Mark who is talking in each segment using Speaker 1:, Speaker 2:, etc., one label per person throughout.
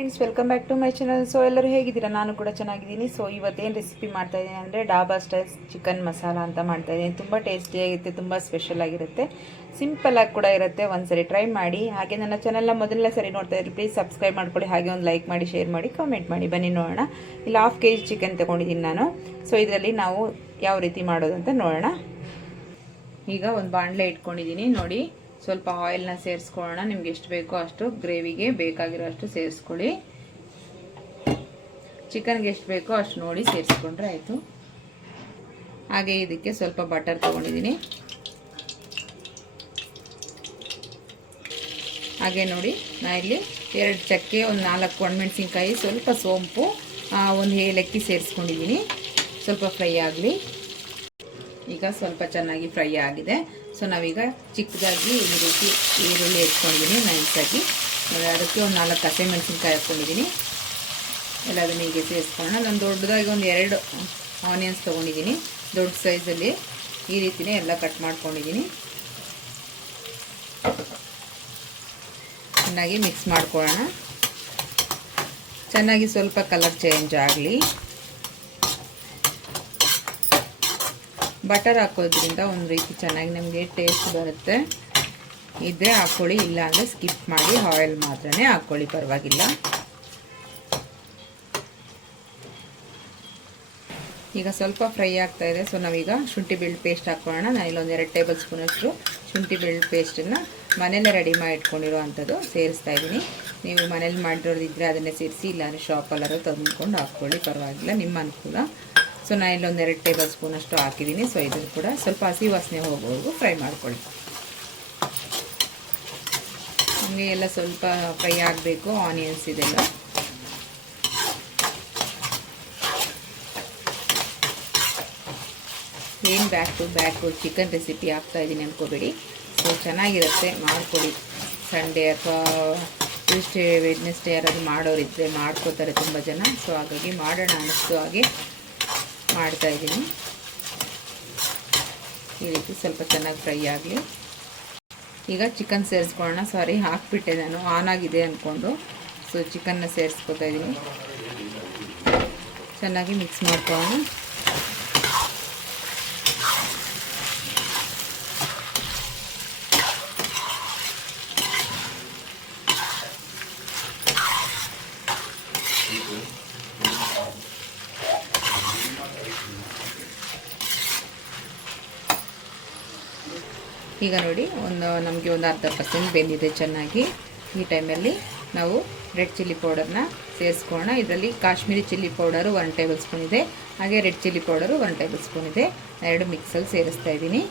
Speaker 1: Friends welcome back to my channel so ಎಲ್ಲರೂ ಹೇಗಿದ್ದೀರಾ? ನಾನು ಕೂಡ ಚೆನ್ನಾಗಿದ್ದೀನಿ. ಸೊ ಇವತ್ತೇನು ರೆಸಿಪಿ ಮಾಡ್ತಾ ಇದ್ದೀನಿ ಅಂದರೆ ಡಾಬಾ ಸ್ಟೈಲ್ ಚಿಕನ್ ಮಸಾಲ ಅಂತ ಮಾಡ್ತಾ ಇದ್ದೀನಿ. ತುಂಬ ಟೇಸ್ಟಿಯಾಗಿರುತ್ತೆ ತುಂಬ ಸ್ಪೆಷಲ್ ಆಗಿರುತ್ತೆ. ಸಿಂಪಲ್ ಆಗಿ ಕೂಡ ಇರುತ್ತೆ. ಒಂದ್ಸರಿ ಟ್ರೈ ಮಾಡಿ. ಹಾಗೆ ನನ್ನ ಚಾನಲ್ನ ಮೊದಲನೇ ಸರಿ ನೋಡ್ತಾ ಇದ್ರಿ ಪ್ಲೀಸ್ ಸಬ್ಸ್ಕ್ರೈಬ್ ಮಾಡ್ಕೊಳ್ಳಿ. ಹಾಗೆ ಒಂದು ಲೈಕ್ ಮಾಡಿ ಶೇರ್ ಮಾಡಿ ಕಾಮೆಂಟ್ ಮಾಡಿ. ಬನ್ನಿ ನೋಡೋಣ. ಇಲ್ಲಿ ಹಾಫ್ ಕೆ ಜಿ ಚಿಕನ್ ತೊಗೊಂಡಿದ್ದೀನಿ ನಾನು. ಸೊ ಇದರಲ್ಲಿ ನಾವು ಯಾವ ರೀತಿ ಮಾಡೋದು ಅಂತ ನೋಡೋಣ. ಈಗ ಒಂದು ಬಾಣಲೆ ಇಟ್ಕೊಂಡಿದ್ದೀನಿ. ನೋಡಿ. ಸ್ವಲ್ಪ ಆಯಿಲ್ನ ಸೇರಿಸ್ಕೊಳ್ಳೋಣ. ನಿಮ್ಗೆ ಎಷ್ಟು ಬೇಕೋ ಅಷ್ಟು ಗ್ರೇವಿಗೆ ಬೇಕಾಗಿರೋ ಅಷ್ಟು ಸೇರಿಸ್ಕೊಳ್ಳಿ. ಚಿಕನ್ಗೆ ಎಷ್ಟು ಬೇಕೋ ಅಷ್ಟು ನೋಡಿ ಸೇರಿಸ್ಕೊಂಡ್ರೆ ಆಯಿತು. ಹಾಗೆ ಇದಕ್ಕೆ ಸ್ವಲ್ಪ ಬಟರ್ ತೊಗೊಂಡಿದ್ದೀನಿ. ಹಾಗೆ ನೋಡಿ, ನಾ ಇಲ್ಲಿ ಎರಡು ಚಕ್ಕೆ, ಒಂದು ನಾಲ್ಕು ಒಣಮೆಣಸಿನ್ಕಾಯಿ, ಸ್ವಲ್ಪ ಸೋಂಪು ಒಂದು ಏಲಕ್ಕಿ ಸೇರಿಸ್ಕೊಂಡಿದ್ದೀನಿ. ಸ್ವಲ್ಪ ಫ್ರೈ ಆಗಲಿ. ಈಗ ಸ್ವಲ್ಪ ಚೆನ್ನಾಗಿ ಫ್ರೈ ಆಗಿದೆ. ಸೊ ನಾವೀಗ ಚಿಕ್ಕದಾಗಿ ಈ ರೀತಿ ಈರುಳ್ಳಿ ಎತ್ಕೊಂಡಿದ್ದೀನಿ ನೈಸಾಗಿ ಅದಕ್ಕೆ ಒಂದು ನಾಲ್ಕು ಹಸೆ ಮೆಣಸಿನ್ಕಾಯಿ ಹಾಕ್ಕೊಂಡಿದ್ದೀನಿ ಎಲ್ಲದನ್ನು ಹೀಗೆ ಸೇರಿಸ್ಕೊಳ್ಳೋಣ. ನಾನು ದೊಡ್ಡದಾಗಿ ಒಂದು ಎರಡು ಆನಿಯನ್ಸ್ ತೊಗೊಂಡಿದ್ದೀನಿ. ದೊಡ್ಡ ಸೈಜಲ್ಲಿ ಈ ರೀತಿಯೇ ಎಲ್ಲ ಕಟ್ ಮಾಡ್ಕೊಂಡಿದ್ದೀನಿ. ಚೆನ್ನಾಗಿ ಮಿಕ್ಸ್ ಮಾಡ್ಕೊಳ್ಳೋಣ. ಚೆನ್ನಾಗಿ ಸ್ವಲ್ಪ ಕಲರ್ ಚೇಂಜ್ ಆಗಲಿ. ಬಟರ್ ಹಾಕೋದ್ರಿಂದ ಒಂದು ರೀತಿ ಚೆನ್ನಾಗಿ ನಮಗೆ ಟೇಸ್ಟ್ ಬರುತ್ತೆ. ಇದ್ರೆ ಹಾಕ್ಕೊಳ್ಳಿ ಇಲ್ಲ ಅಂದರೆ ಸ್ಕಿಪ್ ಮಾಡಿ ಆಯಿಲ್ ಮಾತ್ರನೇ ಹಾಕ್ಕೊಳ್ಳಿ ಪರವಾಗಿಲ್ಲ. ಈಗ ಸ್ವಲ್ಪ ಫ್ರೈ ಆಗ್ತಾ ಇದೆ ಸೊ ನಾವೀಗ ಶುಂಠಿ ಬೆಳ್ಳುಳ್ಳಿ ಪೇಸ್ಟ್ ಹಾಕ್ಕೊಳ್ಳೋಣ ನಾನು ಇಲ್ಲೊಂದು ಎರಡು ಟೇಬಲ್ ಸ್ಪೂನಷ್ಟು ಶುಂಠಿ ಬೆಳ್ಳುಳ್ಳಿ ಪೇಸ್ಟನ್ನು ಮನೇಲೆ ರೆಡಿ ಮಾಡಿ ಇಟ್ಕೊಂಡಿರೋ ಅಂಥದ್ದು ಸೇರಿಸ್ತಾ ಇದ್ದೀನಿ. ನೀವು ಮನೇಲಿ ಮಾಡಿರೋದಿದ್ದರೆ ಅದನ್ನೇ ಸೇರಿಸಿ, ಇಲ್ಲಾಂದರೆ ಶಾಪಲ್ಲಾರು ತಂದುಕೊಂಡು ಹಾಕ್ಕೊಳ್ಳಿ ಪರವಾಗಿಲ್ಲ, ನಿಮ್ಮ ಅನುಕೂಲ. ಸೊ ನಾನು ಇಲ್ಲೊಂದು ಎರಡು ಟೇಬಲ್ ಸ್ಪೂನ್ ಅಷ್ಟು ಹಾಕಿದ್ದೀನಿ. ಸೊ ಇದನ್ನು ಕೂಡ ಸ್ವಲ್ಪ ಹಸಿ ವಾಸನೆ ಹೋಗೋವರೆಗೂ ಫ್ರೈ ಮಾಡ್ಕೊಳ್ಳಿ. ನಮಗೆ ಎಲ್ಲ ಸ್ವಲ್ಪ ಫ್ರೈ ಆಗಬೇಕು, ಆನಿಯನ್ಸ್ ಇದೆಲ್ಲ. ಏನು back to back chicken recipe ಹಾಕ್ತಾ ಇದ್ದೀನಿ ಅನ್ಕೋಬೇಡಿ. ಸೊ ಚೆನ್ನಾಗಿರುತ್ತೆ ಮಾಡ್ಕೊಡಿ ಸಂಡೇ ಅಥವಾ ಟ್ಯೂಸ್ಡೇ ವೆಡ್ನೆಸ್ಡೇ ಯಾರಾದರೂ ಮಾಡೋರಿದ್ದರೆ ಮಾಡ್ಕೋತಾರೆ ತುಂಬ ಜನ. ಸೊ ಹಾಗಾಗಿ ಮಾಡೋಣ ಅನ್ನಿಸ್ತು ಹಾಗೆ. ಮಾಡ್ತಾಯಿದ್ದೀನಿ ಈ ರೀತಿ ಸ್ವಲ್ಪ ಚೆನ್ನಾಗಿ ಫ್ರೈ ಆಗಲಿ. ಈಗ ಚಿಕನ್ ಸೇರಿಸ್ಕೊಳ್ಳೋಣ. ಸಾರಿ, ಹಾಕಿಬಿಟ್ಟೆ ನಾನು. ಆನ್ ಆಗಿದೆ ಅಂದ್ಕೊಂಡು ಸೊ ಚಿಕನ್ನ ಸೇರಿಸ್ಕೊತಾ ಇದ್ದೀನಿ. ಚೆನ್ನಾಗಿ ಮಿಕ್ಸ್ ಮಾಡ್ಕೊಳ್ಳೋಣ. ಈಗ ನೋಡಿ, ಒಂದು, ನಮಗೆ ಒಂದು ಅರ್ಧ ಪರ್ಸೆಂಟ್ ಬೆಂದಿದೆ ಚೆನ್ನಾಗಿ. ಈ ಟೈಮಲ್ಲಿ ನಾವು ರೆಡ್ ಚಿಲ್ಲಿ ಪೌಡರ್ನ ಸೇರಿಸ್ಕೋಣ ಇದರಲ್ಲಿ Kashmiri chilli powder one tablespoon ಇದೆ. ಹಾಗೆ red chilli powder one tablespoon ಇದೆ. ಎರಡು ಮಿಕ್ಸಲ್ಲಿ ಸೇರಿಸ್ತಾ ಇದ್ದೀನಿ.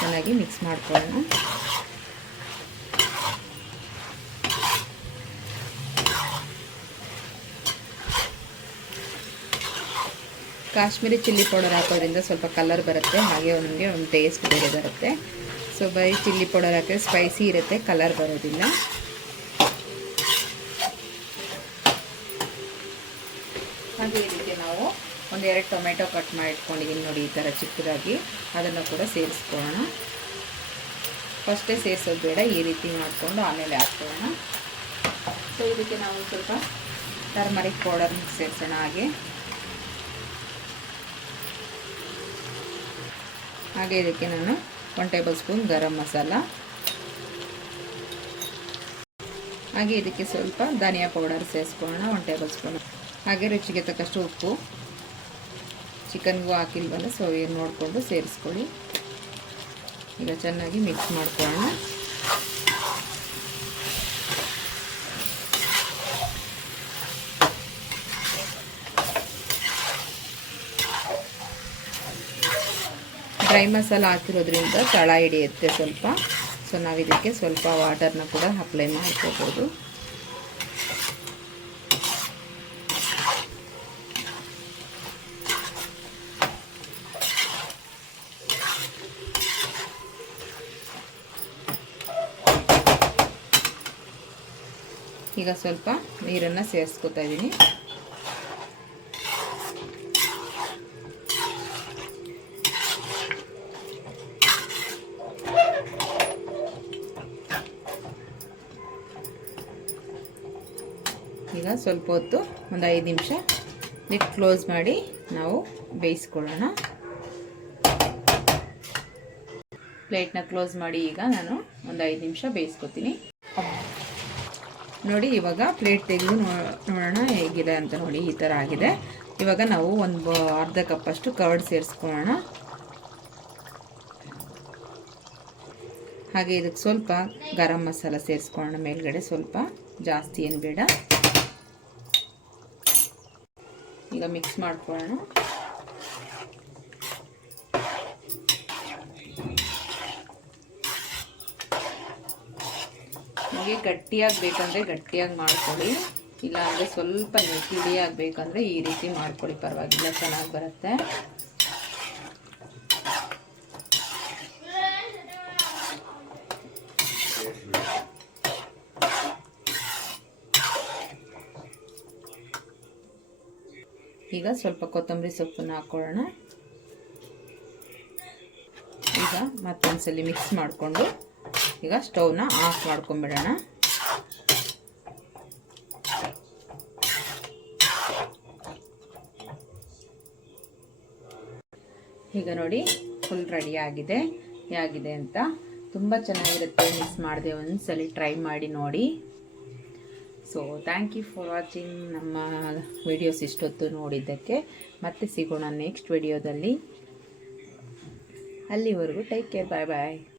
Speaker 1: ಚೆನ್ನಾಗಿ ಮಿಕ್ಸ್ ಮಾಡ್ಕೊಳ್ಳೋಣ. ಕಾಶ್ಮೀರಿ ಚಿಲ್ಲಿ ಪೌಡರ್ ಹಾಕೋದ್ರಿಂದ ಸ್ವಲ್ಪ ಕಲರ್ ಬರುತ್ತೆ, ಹಾಗೆ ನಮಗೆ ಒಂದು ಟೇಸ್ಟ್ ಬೇರೆ ಬರುತ್ತೆ. ಸೊ ಬರೀ ಚಿಲ್ಲಿ ಪೌಡರ್ ಹಾಕಿದ್ರೆ ಸ್ಪೈಸಿ ಇರುತ್ತೆ ಕಲರ್ ಬರೋದಿಲ್ಲ. ಹಾಗೆ ಇದಕ್ಕೆ ನಾವು ಒಂದೆರಡು ಟೊಮೆಟೊ ಕಟ್ ಮಾಡಿ ಇಟ್ಕೊಂಡಿದ್ದೀನಿ ನೋಡಿ ಈ ಥರ ಚಿಕ್ಕದಾಗಿ. ಅದನ್ನು ಕೂಡ ಸೇರಿಸ್ಕೊಳ್ಳೋಣ. ಫಸ್ಟೇ ಸೇರಿಸೋದು ಬೇಡ, ಈ ರೀತಿ ಮಾಡಿಕೊಂಡು ಆಮೇಲೆ ಹಾಕ್ಕೊಳ್ಳೋಣ. ಸೊ ಇದಕ್ಕೆ ನಾವು ಸ್ವಲ್ಪ ಟರ್ಮರಿಕ್ ಪೌಡರ್ ಸೇರಿಸೋಣ ಹಾಗೆ. ಹಾಗೆ ಇದಕ್ಕೆ ನಾನು one tablespoon garam masala. ಹಾಗೆ ಇದಕ್ಕೆ ಸ್ವಲ್ಪ ಧನಿಯಾ ಪೌಡರ್ ಸೇರಿಸ್ಕೊಳ್ಳೋಣ ಒನ್ ಟೇಬಲ್ ಸ್ಪೂನ್ ಹಾಗೆ ರುಚಿಗೆ ತಕ್ಕಷ್ಟು ಉಪ್ಪು. ಚಿಕನ್ಗೂ ಹಾಕಿಲ್ವಲ್ಲ ಸೊ ಏನು ನೋಡಿಕೊಂಡು ಸೇರಿಸ್ಕೊಳ್ಳಿ. ಈಗ ಚೆನ್ನಾಗಿ ಮಿಕ್ಸ್ ಮಾಡ್ಕೊಳ್ಳೋಣ. ಡ್ರೈ ಮಸಾಲ ಹಾಕಿರೋದ್ರಿಂದ ತಳ ಹಿಡಿಯುತ್ತೆ ಸ್ವಲ್ಪ. ಸೊ ನಾವು ಇದಕ್ಕೆ ಸ್ವಲ್ಪ ವಾಟರ್ನ ಕೂಡ ಅಪ್ಲೈ ಮಾಡ್ಕೋಬೋದು. ಈಗ ಸ್ವಲ್ಪ ನೀರನ್ನು ಸೇರಿಸ್ಕೊತಾ ಇದ್ದೀನಿ. ಈಗ ಸ್ವಲ್ಪ ಹೊತ್ತು ಒಂದು ಐದು ನಿಮಿಷ ನೆಟ್ ಕ್ಲೋಸ್ ಮಾಡಿ ನಾವು ಬೇಯಿಸ್ಕೊಳ್ಳೋಣ. ಪ್ಲೇಟ್ನ ಕ್ಲೋಸ್ ಮಾಡಿ ಈಗ ನಾನು ಒಂದು ಐದು ನಿಮಿಷ ಬೇಯಿಸ್ಕೊತೀನಿ. ನೋಡಿ, ಇವಾಗ ಪ್ಲೇಟ್ ತೆಗೆದು ನೋಡೋಣ ಹೇಗಿದೆ ಅಂತ ನೋಡಿ, ಈ ಥರ ಆಗಿದೆ. ಇವಾಗ ನಾವು ಒಂದು ಅರ್ಧ ಕಪ್ಪಷ್ಟು ಕರ್ಡ್ ಸೇರಿಸ್ಕೊಳ್ಳೋಣ. ಹಾಗೆ ಇದಕ್ಕೆ ಸ್ವಲ್ಪ ಗರಂ ಮಸಾಲ ಸೇರಿಸ್ಕೊಳ್ಳೋಣ, ಮೇಲ್ಗಡೆ ಸ್ವಲ್ಪ ಜಾಸ್ತಿ ಏನು ಬೇಡ. ಈಗ ಮಿಕ್ಸ್ ಮಾಡ್ಕೊಳ್ಳೋಣ ಹಾಗೆ ಗಟ್ಟಿಯಾಗಿ ಬೇಕಂದರೆ ಗಟ್ಟಿಯಾಗಿ ಮಾಡ್ಕೊಳ್ಳಿ. ಇಲ್ಲಾಂದರೆ ಸ್ವಲ್ಪ ಆಗಬೇಕಂದ್ರೆ ಈ ರೀತಿ ಮಾಡ್ಕೊಳ್ಳಿ, ಪರವಾಗಿಲ್ಲ, ಚೆನ್ನಾಗಿ ಬರುತ್ತೆ. ಈಗ ಸ್ವಲ್ಪ ಕೊತ್ತಂಬರಿ ಸೊಪ್ಪನ್ನು ಹಾಕೊಳ್ಳೋಣ. ಈಗ ಮತ್ತೊಂದ್ಸಲಿ ಮಿಕ್ಸ್ ಮಾಡಿಕೊಂಡು ಈಗ ಸ್ಟವ್ನ ಆಫ್ ಮಾಡ್ಕೊಂಬಿಡೋಣ. ಈಗ ನೋಡಿ ಫುಲ್ ರೆಡಿ ಆಗಿದೆ. ಹೇಗಿದೆ ಅಂತ ತುಂಬ ಚೆನ್ನಾಗಿರುತ್ತೆ. ಮಿಕ್ಸ್ ಮಾಡಿದೆ ಒಂದ್ಸಲಿ ಟ್ರೈ ಮಾಡಿ ನೋಡಿ. So thank you for watching ನಮ್ಮ ವಿಡಿಯೋಸ್ ಇಷ್ಟೊತ್ತು ನೋಡಿದ್ದಕ್ಕೆ. ಮತ್ತೆ ಸಿಗೋಣ ನೆಕ್ಸ್ಟ್ ವಿಡಿಯೋದಲ್ಲಿ ಅಲ್ಲಿವರೆಗೂ ಟೇಕ್ ಕೇರ್ ಬಾಯ್ ಬಾಯ್